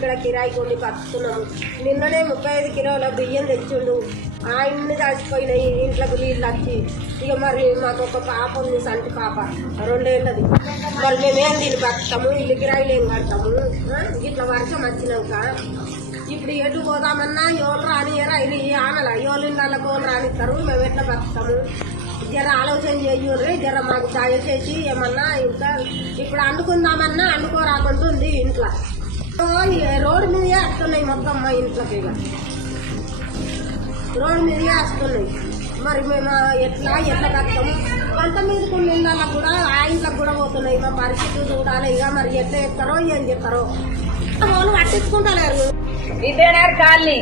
ఇక్కడ కిరాయి కొన్ని కట్టుకున్నాము. నిన్ననే ముప్పై ఐదు కిలోల బియ్యం తెచ్చిండు. ఆయన్ని దాచిపోయినాయి ఇంట్లోకి నీళ్ళు వచ్చి. ఇక మరి మాకు ఒక పాప ఉంది సంటి పాప. రెండేళ్ళది. మరి మేమేం దీన్ని బతుకుతాము ఇల్లు కిరాయిలు ఏం కడతాము? ఇట్లా వర్షం వచ్చినాక ఇప్పుడు ఎటు పోదామన్నా ఎవరు రానియరా ఇది ఆనల. ఎవరి ఇళ్ళకి రానిస్తారు? మేము ఎట్లా బతుకుతాము? జర ఆలోచన చెయ్యూరి జర మాకు దయచేసి ఏమన్నా ఇంకా ఇప్పుడు అండుకుందామన్నా అండుకోరాకుంటుంది ఇంట్లో. రోడ్డు మీదే వస్తున్నాయి మొత్తం మా ఇంట్లోకి ఇక. రోడ్డు మీదే వస్తున్నాయి. మరి మేము ఎట్లా ఎట్లా కడతాము పంట మీద కొన్ని కూడా ఆ ఇంట్లోకి కూడా పోతున్నాయి. మా పరిస్థితి చూడాలి. ఇక మరి ఎట్లా ఎత్తారో ఏం చెప్తారో వాళ్ళు పట్టించుకుంటలేరు. విద్యానగర్ కాలనీ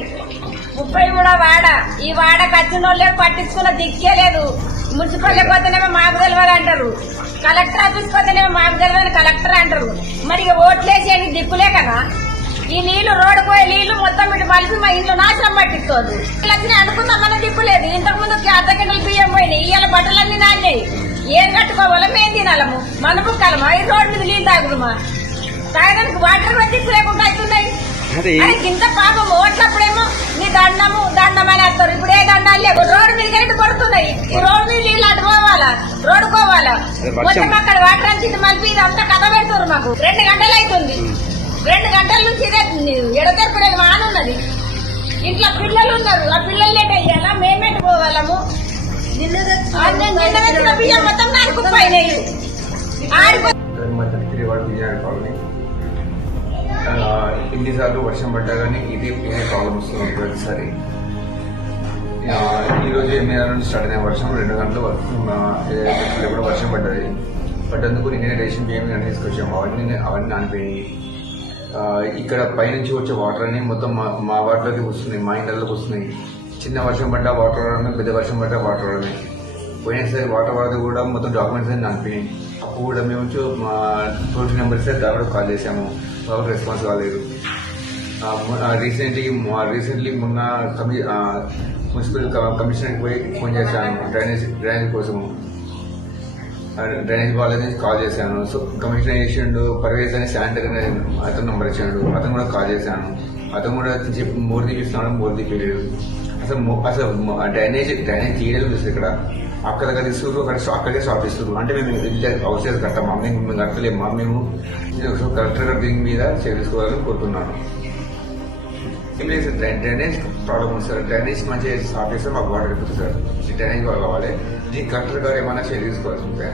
ముప్పై కూడా వాడ. ఈ వాడ కచ్చిన వాళ్ళే పట్టించుకున్న దిక్కే లేదు. మున్సిపల్ పోతేనేమో మాకు తెలియదు అంటారు. కలెక్టర్ ఆఫీస్ పోతేనేమో మాకు తెలియదు కలెక్టర్ అంటారు. మరి ఓట్లేసేది దిక్కులే కదా. ఈ నీళ్ళు రోడ్డు పోయే నీళ్ళు మొత్తం ఇటు కలిసి మా ఇంట్లో నాశనం పట్టించుకోదు ఇలా వచ్చి అనుకుందామన్న దిక్కు లేదు. ఇంతకు ముందు అర్ధ గంటలు బియ్యం పోయినాయి. ఇవాళ బట్టలన్నీ నాన్నాయి. ఏం కట్టుకోవాలో మేము తినాలము. మన బుక్కలమా? ఈ రోడ్డు మీద నీళ్ళు తాగుదమా? తాగడానికి వాటర్ కూడా దిక్కు లేకుండా అవుతున్నాయి ఇంత పాపం ఓట్లప్పుడేమో నీ దండము దండం అని అంటారు ఇప్పుడు ఏ దండాలు లేవు రోడ్డు మీద గట్టి పడుతున్నాయి ఈ రోడ్డు మీద నీళ్ళు అటు పోవాలా రోడ్డు పోవాలా అదే వర్షం. మొత్తం అక్కడ వాటర్ అంచి ఇది మలిపి ఇదంతా కథ పెడుతున్నారు మాకు. రెండు గంటలు అవుతుంది రెండు గంటల నుంచి ఇదే ఎడతెరపడే వాన ఉన్నది. ఇంట్లో పిల్లలు ఉన్నారు. ఆ పిల్లలు లేట్ అయ్యాలా? మేమేటి తెచ్చిన బియ్యం మొత్తం ఆడిపో ఎన్నిసార్లు వర్షం పడ్డా కానీ ఇది ఇదే ప్రాబ్లం వస్తుంది ప్రతిసారి. ఈరోజు ఈ రోజు నుంచి స్టార్ట్ అయిన వర్షం రెండు గంటలు వర్షం, ఎప్పుడు వర్షం పడ్డది. పడ్డందుకు నేను రేషన్ బియ్యం అని తీసుకొచ్చాము. అవన్నీ అవన్నీ నానిపోయి ఇక్కడ పైనుంచి వచ్చే వాటర్ అన్ని మొత్తం మా మా వాటర్లోకి వస్తున్నాయి మా ఇండ్లలోకి వస్తున్నాయి. చిన్న వర్షం పడ్డా వాటర్ రావడమే పెద్ద వర్షం పడ్డా వాటర్ రావడమే. పోయినసారి వాటర్ వాటర్ కూడా మొత్తం డాక్యుమెంట్స్ అన్ని నానిపోయినాయి అప్పుడు కూడా మేము మా టోల్ ఫ్రీ నెంబర్ సార్ దాని కాల్ చేసాము వాళ్ళకి రెస్పాన్స్ కాలేదు. రీసెంట్లీ రీసెంట్లీ మొన్న కమి మున్సిపల్ కమిషనర్కి పోయి ఫోన్ చేశాను. డ్రైనేజ్ డ్రైనేజ్ కోసము. డ్రైనేజ్ వాళ్ళ నుంచి కాల్ చేశాను. సో కమిషనర్ చేసిండు పర్వేజ్ అని శానిటర్ అతను నంబర్ ఇచ్చాడు. అతను కూడా కాల్ చేశాను. అతను కూడా చెప్పి మోర్ చూస్తున్నాడు మోర్ తీపిలేదు అసలు అసలు డ్రైనేజ్ డ్రైనేజ్ తీయలేదు చూసి ఇక్కడ అక్కడ దగ్గర తీసుకురు అక్కడ స్టాప్ అక్కడికే స్టాప్ ఇస్తారు అంటే మేము ఇల్లు హౌస్ చేసి మేము మేము కట్టలేమా మేము కలెక్టర్ గారి దీని మీద చేసుకోవాలని కోరుతున్నాను. ఏం సార్ డ్రైనేజ్ ప్రాబ్లం ఉంది సార్ డ్రైనేజ్ మంచిగా సాఫ్ చేస్తే మాకు వాటర్ ఎక్కుతుంది సార్ డ్రైనేజ్ కావాలి. దీనికి కలెక్టర్ గారు ఏమైనా చర్య తీసుకోవాల్సి ఉంటాయి